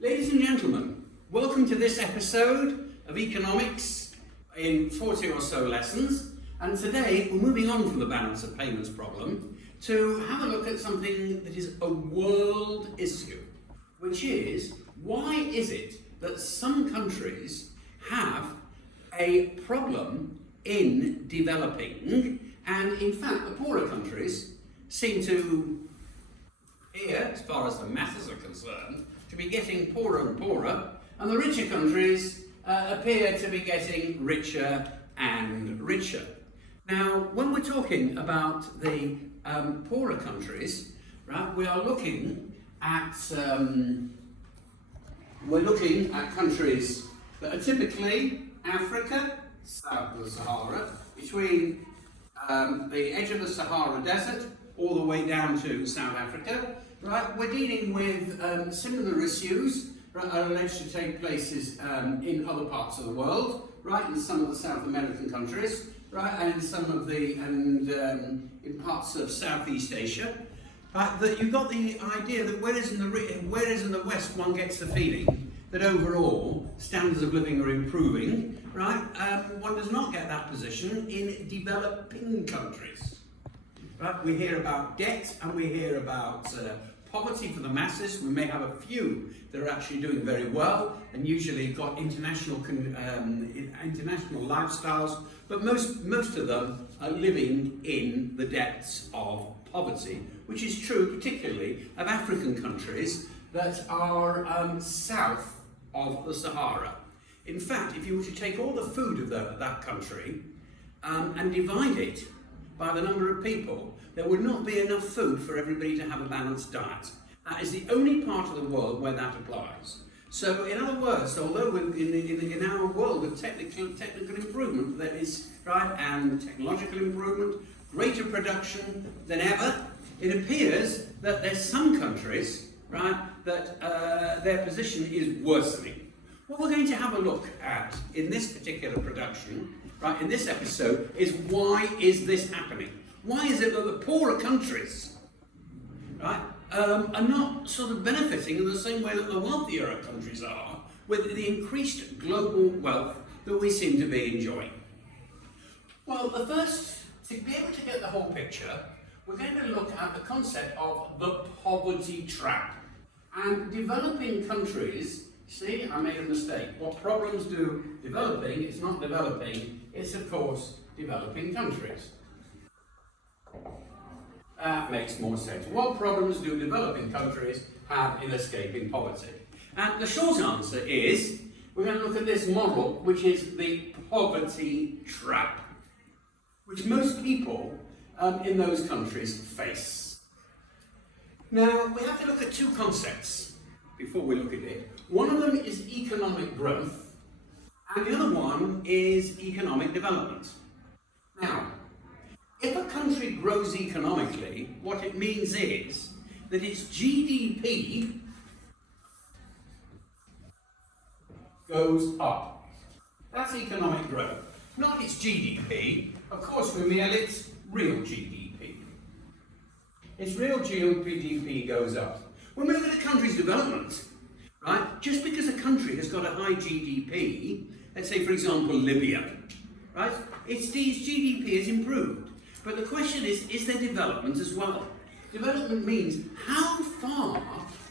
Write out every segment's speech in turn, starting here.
Ladies and gentlemen, welcome to this episode of Economics in 40 or so lessons. And today we're moving on from the balance of payments problem to have a look at something that is a world issue, which is why is it that some countries have a problem in developing, and in fact the poorer countries seem to, here, as far as the masses are concerned, to be getting poorer and poorer, and the richer countries appear to be getting richer and richer. Now, when we're talking about the poorer countries, right, we are looking at countries that are typically Africa, south of the Sahara, between the edge of the Sahara Desert all the way down to South Africa. Right, we're dealing with similar issues that are alleged to take places in other parts of the world, right, in some of the South American countries, right, and in some of the in parts of Southeast Asia. But that you've got the idea that whereas in the West one gets the feeling that overall standards of living are improving, right, one does not get that position in developing countries. Right, we hear about debt and we hear about poverty for the masses. We may have a few that are actually doing very well and usually got international lifestyles, but most of them are living in the depths of poverty, which is true particularly of African countries that are south of the Sahara. In fact, if you were to take all the food of that country and divide it by the number of people, there would not be enough food for everybody to have a balanced diet. That is the only part of the world where that applies. So, in other words, although in our world of technical improvement there is, right, and technological improvement, greater production than ever, it appears that there's some countries, right, that their position is worsening. What we're going to have a look at in this particular production, right, in this episode, is why is this happening? Why is it that the poorer countries, right, are not sort of benefiting in the same way that the wealthier countries are with the increased global wealth that we seem to be enjoying? Well, the first, to be able to get the whole picture, we're going to look at the concept of the poverty trap. And developing countries, see, I made a mistake. What problems do developing? It's not developing, it's of course developing countries. That makes more sense. What problems do developing countries have in escaping poverty? And the short answer is, we're going to look at this model, which is the poverty trap, which most people in those countries face. Now, we have to look at two concepts before we look at it. One of them is economic growth, and the other one is economic development. Now, if a country grows economically, what it means is that its GDP goes up. That's economic growth. Not its GDP. Of course, we mean its real GDP. Its real GDP goes up. When we look at a country's development, right, just because a country has got a high GDP, let's say for example Libya, right, its GDP is improved. But the question is there development as well? Development means how far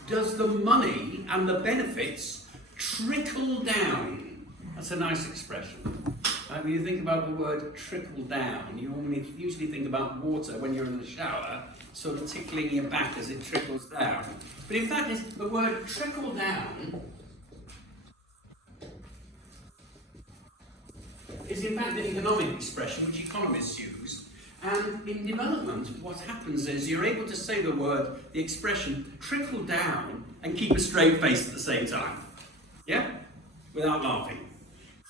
does the money and the benefits trickle down? That's a nice expression. When you think about the word trickle down, you usually think about water when you're in the shower, sort of tickling your back as it trickles down. But in fact, the word trickle down is in fact an economic expression which economists use. And in development, what happens is you're able to say the expression, trickle down, and keep a straight face at the same time. Yeah? Without laughing.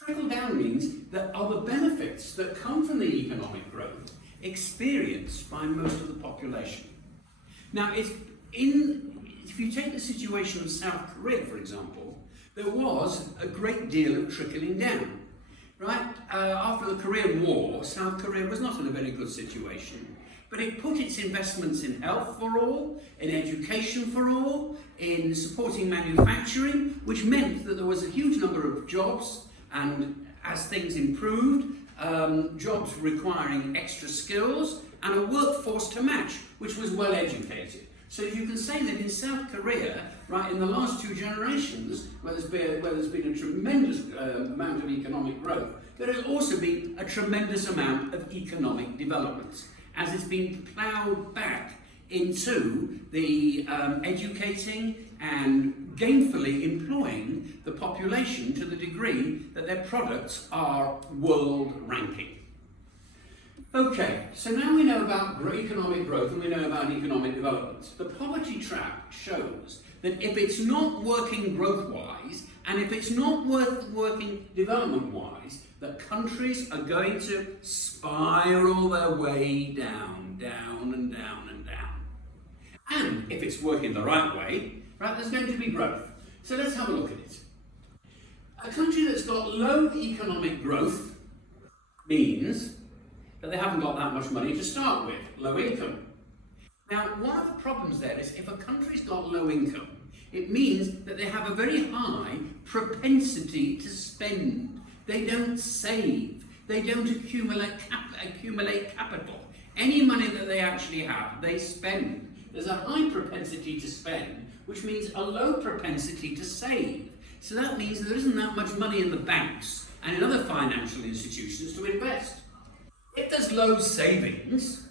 Trickle down means that are the benefits that come from the economic growth experienced by most of the population. Now, if you take the situation of South Korea, for example, there was a great deal of trickling down. Right? After the Korean War, South Korea was not in a very good situation. but it put its investments in health for all, in education for all, in supporting manufacturing, which meant that there was a huge number of jobs, and as things improved, jobs requiring extra skills, and a workforce to match, which was well educated. So you can say that in South Korea, right, in the last 2 generations, where there's been a tremendous amount of economic growth, there has also been a tremendous amount of economic development, as it's been ploughed back into the educating and gainfully employing the population to the degree that their products are world ranking. Okay, so now we know about economic growth and we know about economic development. The poverty trap shows that if it's not working growth-wise and if it's not working development-wise, that countries are going to spiral their way down, down and down and down. And if it's working the right way, right, there's going to be growth. So let's have a look at it. A country that's got low economic growth means that they haven't got that much money to start with, low income. Now, one of the problems there is if a country's got low income, it means that they have a very high propensity to spend. They don't save. They don't accumulate capital. Any money that they actually have, they spend. There's a high propensity to spend, which means a low propensity to save. So that means there isn't that much money in the banks and in other financial institutions to invest. If there's low savings,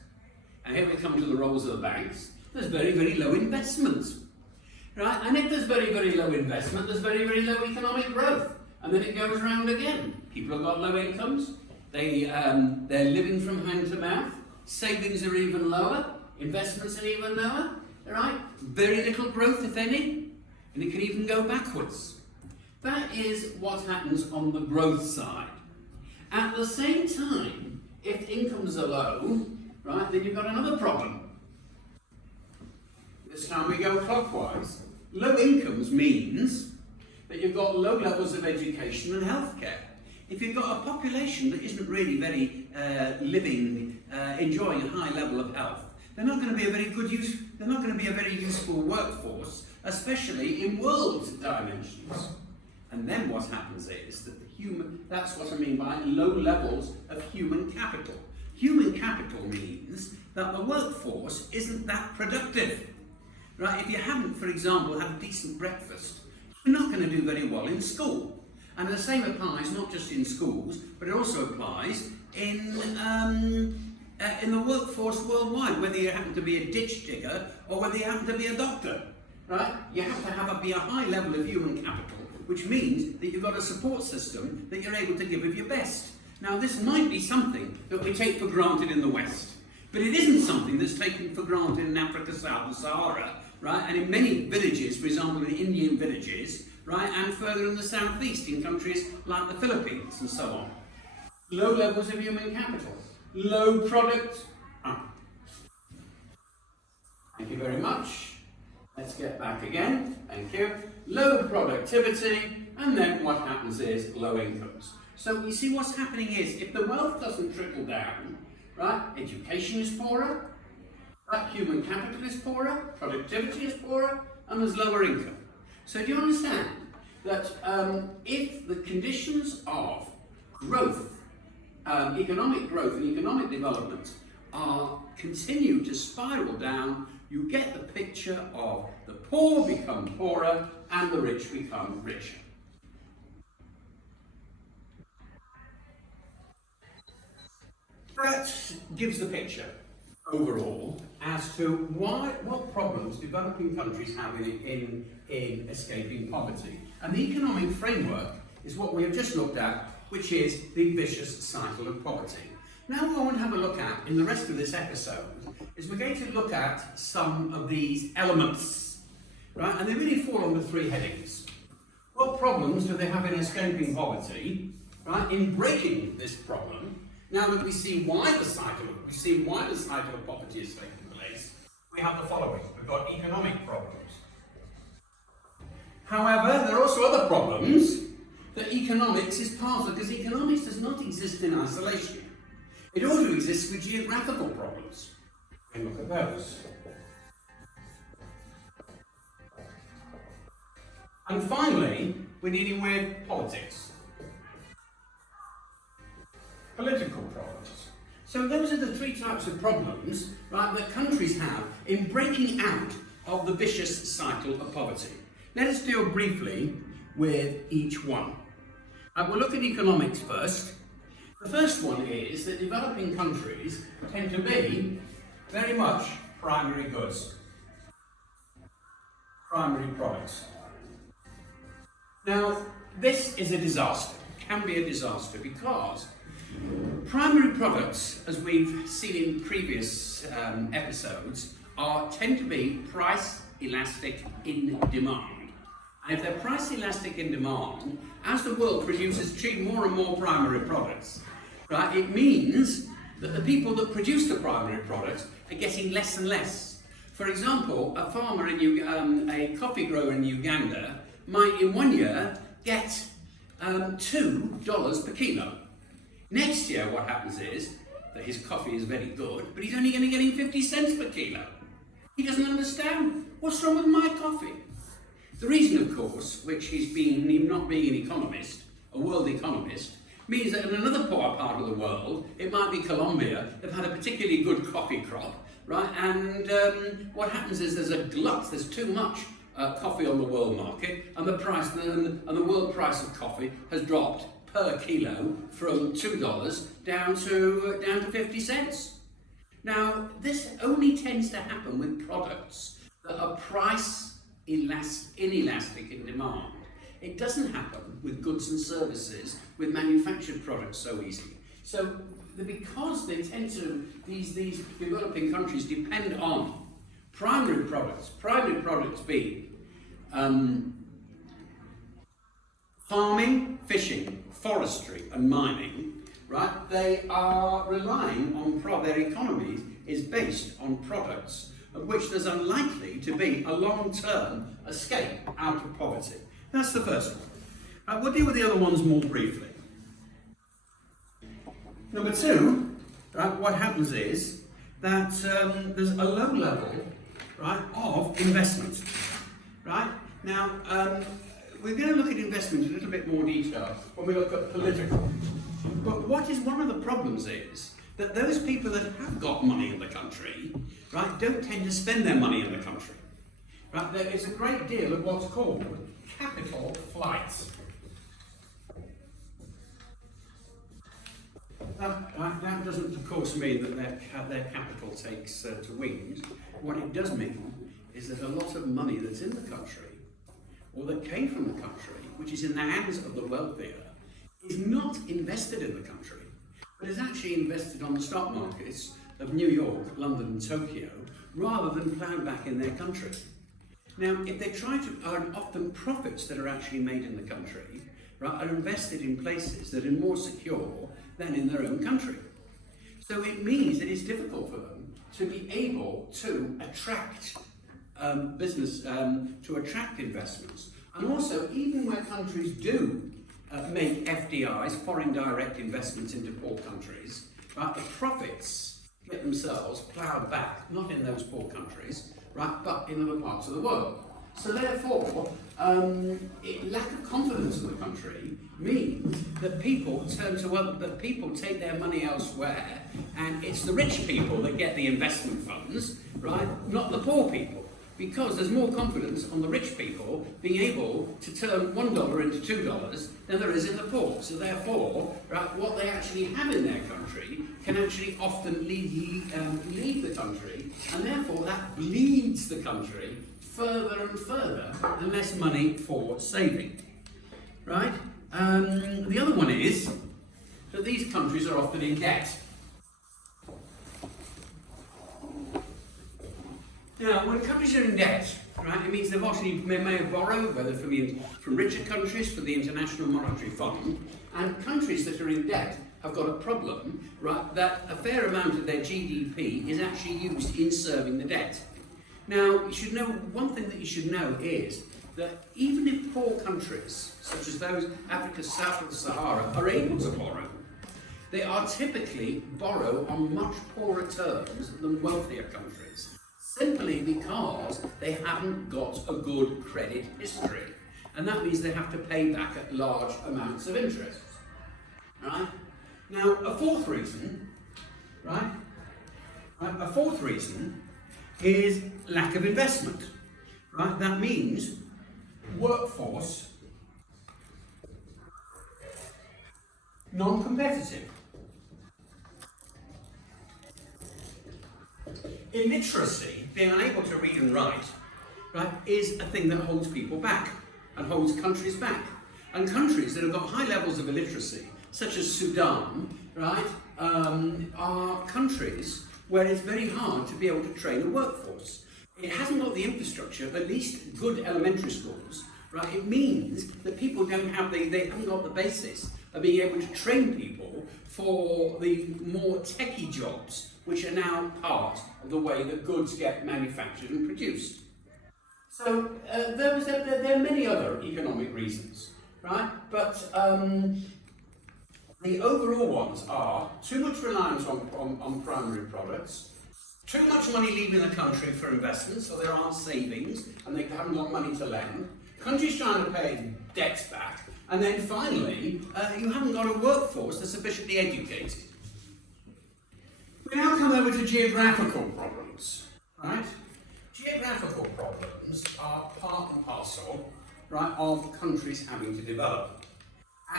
and here we come to the roles of the banks, there's very, very low investment. Right? And if there's very, very low investment, there's very, very low economic growth. And then it goes round again. People have got low incomes, they're living from hand to mouth, savings are even lower, investments are even lower, right? Very little growth, if any, and it can even go backwards. That is what happens on the growth side. At the same time, if incomes are low, right, then you've got another problem. This time we go clockwise. Low incomes means that you've got low levels of education and healthcare. If you've got a population that isn't really very enjoying a high level of health, they're not going to be a very useful workforce, especially in world dimensions. And then what happens is that that's what I mean by low levels of human capital. Human capital means that the workforce isn't that productive. Right? If you haven't, for example, had a decent breakfast, you're not going to do very well in school. And the same applies not just in schools, but it also applies in the workforce worldwide, whether you happen to be a ditch digger or whether you happen to be a doctor. Right? You have to be a high level of human capital, which means that you've got a support system that you're able to give of your best. Now, this might be something that we take for granted in the West, but it isn't something that's taken for granted in Africa south of Sahara, right? And in many villages, for example, in Indian villages, right, and further in the southeast, in countries like the Philippines and so on. Low levels of human capital, low product. Thank you very much. Let's get back again. Thank you. Low productivity, and then what happens is low incomes. So you see what's happening is, if the wealth doesn't trickle down, right, education is poorer, right, human capital is poorer, productivity is poorer, and there's lower income. So do you understand that if the conditions of growth, economic growth and economic development continue to spiral down, you get the picture of the poor become poorer and the rich become richer. That gives the picture overall as to what problems developing countries have in escaping poverty. And the economic framework is what we have just looked at, which is the vicious cycle of poverty. Now what I want to have a look at in the rest of this episode is we're going to look at some of these elements, right? And they really fall under 3 headings. What problems do they have in escaping poverty, right? In breaking this problem, now that we see why the cycle of poverty is taking place, we have the following. We've got economic problems. However, there are also other problems that economics is part of, because economics does not exist in isolation. It also exists with geographical problems. Look at those. And finally, we're dealing with politics. Political problems. So those are the three types of problems, right, that countries have in breaking out of the vicious cycle of poverty. Let us deal briefly with each one. We'll look at economics first. The first one is that developing countries tend to be very much primary goods, primary products. Now, this is a disaster, can be a disaster, because primary products, as we've seen in previous episodes, tend to be price elastic in demand. And if they're price elastic in demand, as the world produces more and more primary products, right, it means that the people that produce the primary products are getting less and less. For example, a farmer in a coffee grower in Uganda might in 1 year get $2 per kilo. Next year what happens is that his coffee is very good, but he's only going to get him 50 cents per kilo. He doesn't understand. What's wrong with my coffee? The reason, of course, which he's been, him not being an economist, a world economist, means that in another poor part of the world, it might be Colombia, they've had a particularly good coffee crop, right? And what happens is there's a glut, there's too much coffee on the world market, and the world price of coffee has dropped per kilo from $2 down to 50 cents. Now, this only tends to happen with products that are price inelastic in demand. It doesn't happen with goods and services, with manufactured products so easily. So, because they tend to, these developing countries depend on primary products being farming, fishing, forestry and mining, right? They are relying on, their economy is based on products of which there's unlikely to be a long-term escape out of poverty. That's the first one. Right, we'll deal with the other ones more briefly. Number two, right, what happens is that there's a low level, right, of investment. Right? Now, we're going to look at investment in a little bit more detail when we look at political. But what is one of the problems is that those people that have got money in the country, right, don't tend to spend their money in the country. Right? There is a great deal of what's called capital flight. That doesn't, of course, mean that their capital takes to wings. What it does mean is that a lot of money that's in the country, or that came from the country, which is in the hands of the wealthier, is not invested in the country, but is actually invested on the stock markets of New York, London and Tokyo, rather than ploughed back in their country. Now, if they try to earn, often profits that are actually made in the country, right, are invested in places that are more secure than in their own country. So it means that it's difficult for them to be able to attract to attract investments. And also, even where countries do make FDIs, foreign direct investments into poor countries, right, the profits get themselves ploughed back, not in those poor countries, right, but in other parts of the world. So therefore, lack of confidence in the country means that people take their money elsewhere, and it's the rich people that get the investment funds, right, not the poor people. Because there's more confidence on the rich people being able to turn $1 into $2 than there is in the poor. So therefore, right, what they actually have in their country can actually often leave the country, and therefore that bleeds the country further and further, and less money for saving. Right? The other one is that these countries are often in debt. Now, when countries are in debt, right, it means they may have borrowed, whether from richer countries, from the International Monetary Fund, and countries that are in debt have got a problem, right, that a fair amount of their GDP is actually used in serving the debt. Now, you should know, one thing that you should know is that even if poor countries, such as those Africa south of the Sahara, are able to borrow, they are typically borrow on much poorer terms than wealthier countries, simply because they haven't got a good credit history. And that means they have to pay back at large amounts of interest. Right? Now, a fourth reason, right? A fourth reason is lack of investment. Right? That means workforce non-competitive. Illiteracy, being unable to read and write, right, is a thing that holds people back and holds countries back. And countries that have got high levels of illiteracy, such as Sudan, right, are countries where it's very hard to be able to train a workforce. It hasn't got the infrastructure, at least good elementary schools, right? It means that people don't have, they haven't got the basis of being able to train people for the more techie jobs, which are now part of the way that goods get manufactured and produced. So there are many other economic reasons, right? But the overall ones are too much reliance on primary products, too much money leaving the country for investments, so there aren't savings and they haven't got money to lend, countries trying to pay debts back, and then finally, you haven't got a workforce that's sufficiently educated. We now come over to geographical problems, right? Geographical problems are part and parcel, right, of countries having to develop.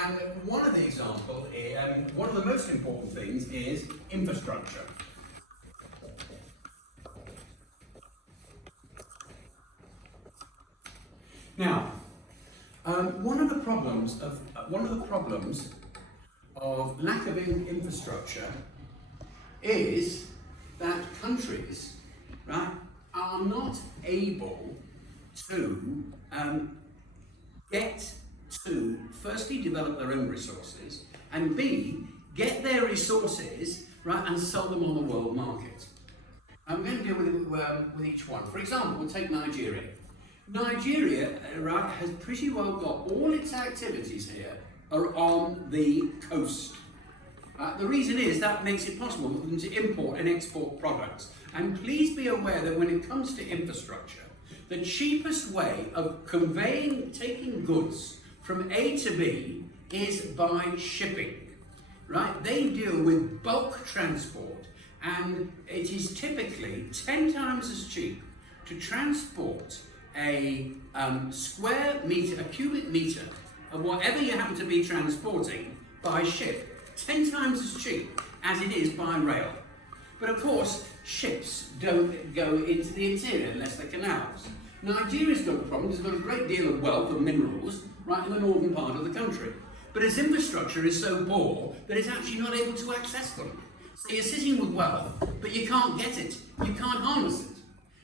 And one of the examples, one of the most important things is infrastructure. Now, one of the problems of lack of infrastructure is that countries, right, are not able to get to firstly develop their own resources, and B, get their resources, right, and sell them on the world market. I'm going to deal with each one. For example, we'll take Nigeria. Nigeria, right, has pretty well got all its activities here are on the coast. The reason is that makes it possible for them to import and export products. And please be aware that when it comes to infrastructure, the cheapest way of taking goods from A to B is by shipping, right? They deal with bulk transport, and it is typically 10 times as cheap to transport a square meter, a cubic meter of whatever you happen to be transporting by ship, 10 times as cheap as it is by rail. But of course, ships don't go into the interior unless they're canals. Nigeria's got a problem, it's got a great deal of wealth of minerals right in the northern part of the country. But its infrastructure is so poor that it's actually not able to access them. So you're sitting with wealth, but you can't get it, you can't harness it.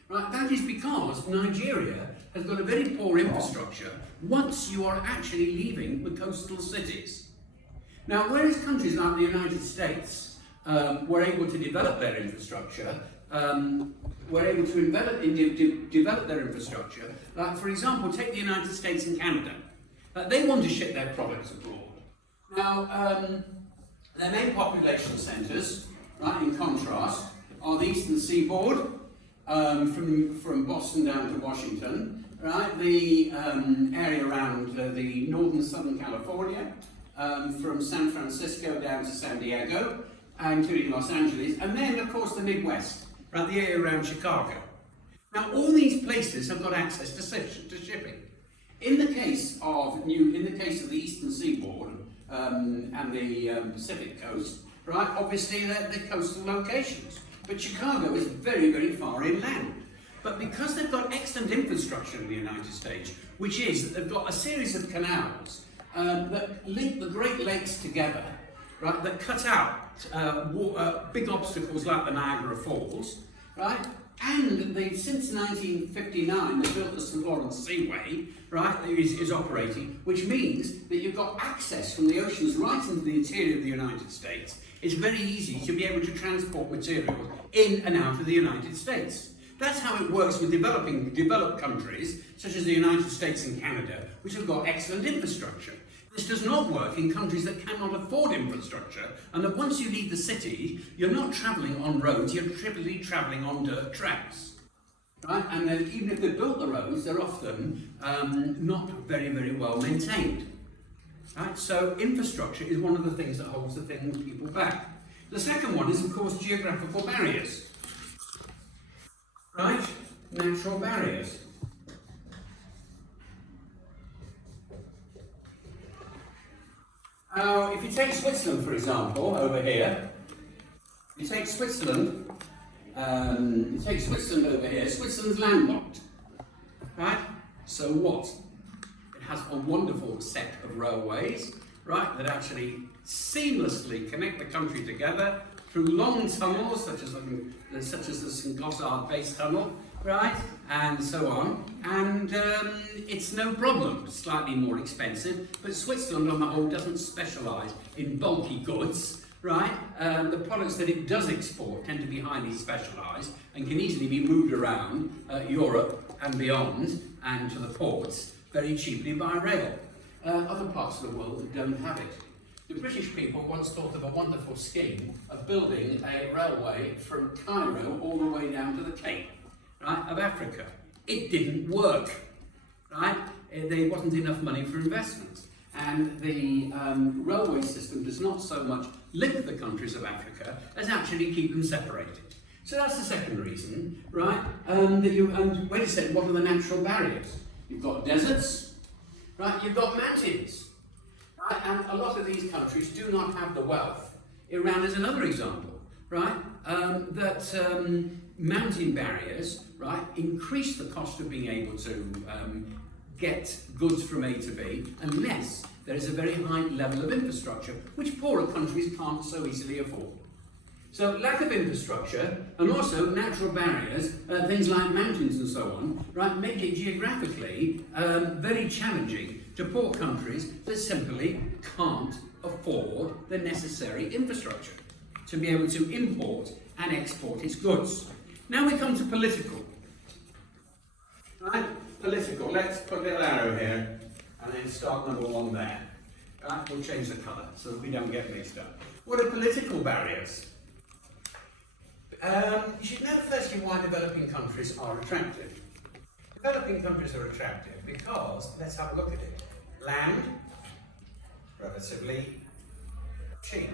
Right? That is because Nigeria has got a very poor infrastructure once you are actually leaving the coastal cities. Now, whereas countries like the United States were able to develop their infrastructure, were able to develop their infrastructure, like for example, take the United States and Canada. They want to ship their products abroad. Now, their main population centres, right, in contrast, are the eastern seaboard, from Boston down to Washington, right, the area around the northern southern California, from San Francisco down to San Diego, including Los Angeles, and then of course the Midwest, right, the area around Chicago. Now all these places have got access to shipping. In the case of the eastern seaboard and the Pacific coast, right, obviously they're coastal locations. But Chicago is very, very far inland. But because they've got excellent infrastructure in the United States, which is that they've got a series of canals that link the Great Lakes together, right, that cut out big obstacles like the Niagara Falls, right? And since 1959, they built the St. Lawrence Seaway, right, that is operating, which means that you've got access from the oceans right into the interior of the United States. It's very easy to be able to transport materials in and out of the United States. That's how it works with developed countries, such as the United States and Canada, which have got excellent infrastructure. This does not work in countries that cannot afford infrastructure, and that once you leave the city, you're not travelling on roads, you're typically travelling on dirt tracks. Right? And then even if they've built the roads, they're often not very, very well maintained. Right? So infrastructure is one of the things that holds the people back. The second one is, of course, geographical barriers. Right? Natural barriers. If you take Switzerland, for example, over here, you take Switzerland over here, Switzerland's landlocked, right? So what? It has a wonderful set of railways, right, that actually seamlessly connect the country together through long tunnels, such as the St. Gothard Base Tunnel, right, and so on. And it's no problem, slightly more expensive, but Switzerland on the whole doesn't specialise in bulky goods, right? The products that it does export tend to be highly specialised and can easily be moved around Europe and beyond and to the ports very cheaply by rail. Other parts of the world don't have it. The British people once thought of a wonderful scheme of building a railway from Cairo all the way down to the Cape, right, of Africa. It didn't work, right? There wasn't enough money for investments. And the railway system does not so much link the countries of Africa as actually keep them separated. So that's the second reason, right? And wait a second, what are the natural barriers? You've got deserts, right? You've got mountains, right? And a lot of these countries do not have the wealth. Iran is another example, right? Mountain barriers, right, increase the cost of being able to get goods from A to B unless there is a very high level of infrastructure, which poorer countries can't so easily afford. So lack of infrastructure and also natural barriers, things like mountains and so on, right, make it geographically very challenging to poor countries that simply can't afford the necessary infrastructure to be able to import and export its goods. Now we come to political. Right? Political. Let's put a little arrow here and then start number one there. Right? We'll change the colour so that we don't get mixed up. What are political barriers? You should know firstly why developing countries are attractive. Developing countries are attractive because, let's have a look at it. Land, relatively cheap.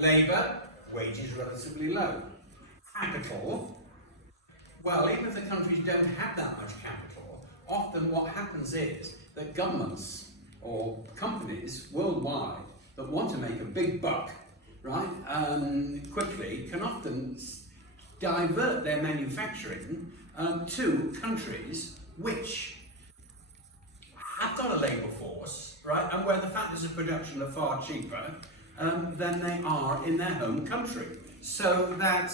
Labour, wages relatively low. Capital, well, even if the countries don't have that much capital, often what happens is that governments or companies worldwide that want to make a big buck, right, quickly, can often divert their manufacturing to countries which have got a labour force, right, and where the factors of production are far cheaper than they are in their home country. So that,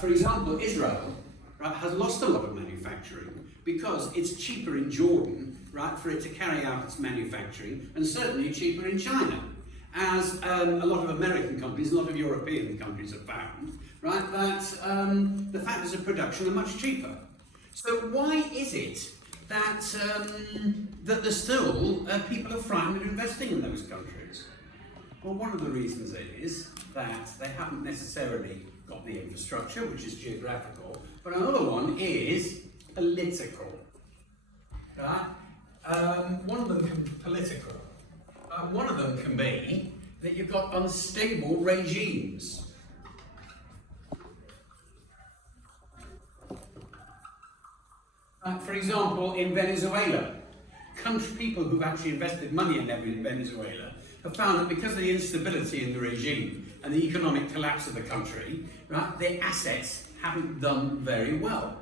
for example, Israel, right, has lost a lot of manufacturing because it's cheaper in Jordan, right, for it to carry out its manufacturing, and certainly cheaper in China, as a lot of American companies, a lot of European countries have found, right, that the factors of production are much cheaper. So why is it that that there's still people are frightened of investing in those countries? Well, one of the reasons is that they haven't necessarily got the infrastructure, which is geographical, but another one is political. Right? One of them can be political. One of them can be that you've got unstable regimes. For example, in Venezuela, people who've actually invested money in Venezuela have found that because of the instability in the regime and the economic collapse of the country, right, their assets haven't done very well.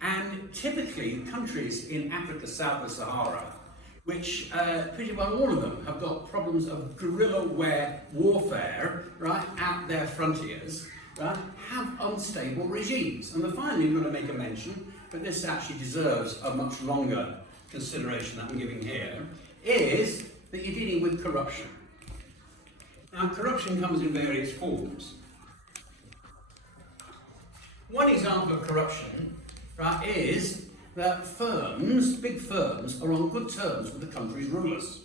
And typically, countries in Africa south of Sahara, which pretty well all of them have got problems of guerrilla warfare, right, at their frontiers, right, have unstable regimes. And finally, I'm going to make a mention, but this actually deserves a much longer consideration that I'm giving here, is that you're dealing with corruption. Now, corruption comes in various forms. One example of corruption, right, is that firms, big firms, are on good terms with the country's rulers.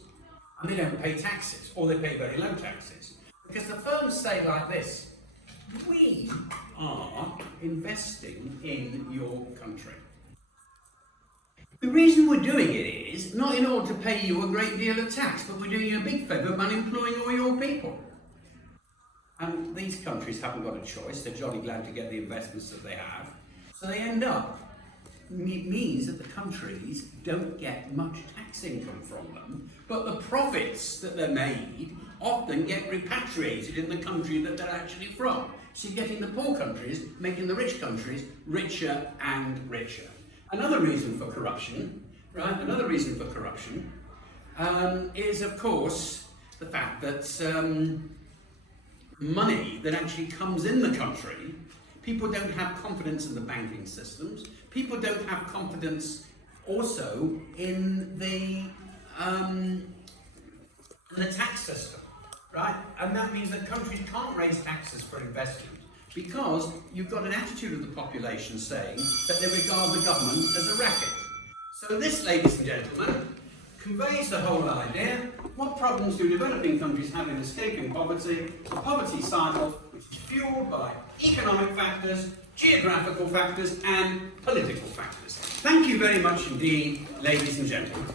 And they don't pay taxes, or they pay very low taxes. Because the firms say like this: we are investing in your country. The reason we're doing it is not in order to pay you a great deal of tax, but we're doing you a big favour by employing all your people. And these countries haven't got a choice. They're jolly glad to get the investments that they have. So they end up, it means that the countries don't get much tax income from them, but the profits that they're made often get repatriated in the country that they're actually from. So you're getting the poor countries making the rich countries richer and richer. Another reason for corruption, right? Another reason for corruption is, of course, the fact that money that actually comes in the country, people don't have confidence in the banking systems. People don't have confidence also in the tax system, right? And that means that countries can't raise taxes for investment because you've got an attitude of the population saying that they regard the government as a racket. So this, ladies and gentlemen, conveys the whole idea. What problems do developing countries have in escaping poverty? The poverty cycle, which is fueled by economic factors, geographical factors, and political factors. Thank you very much indeed, ladies and gentlemen.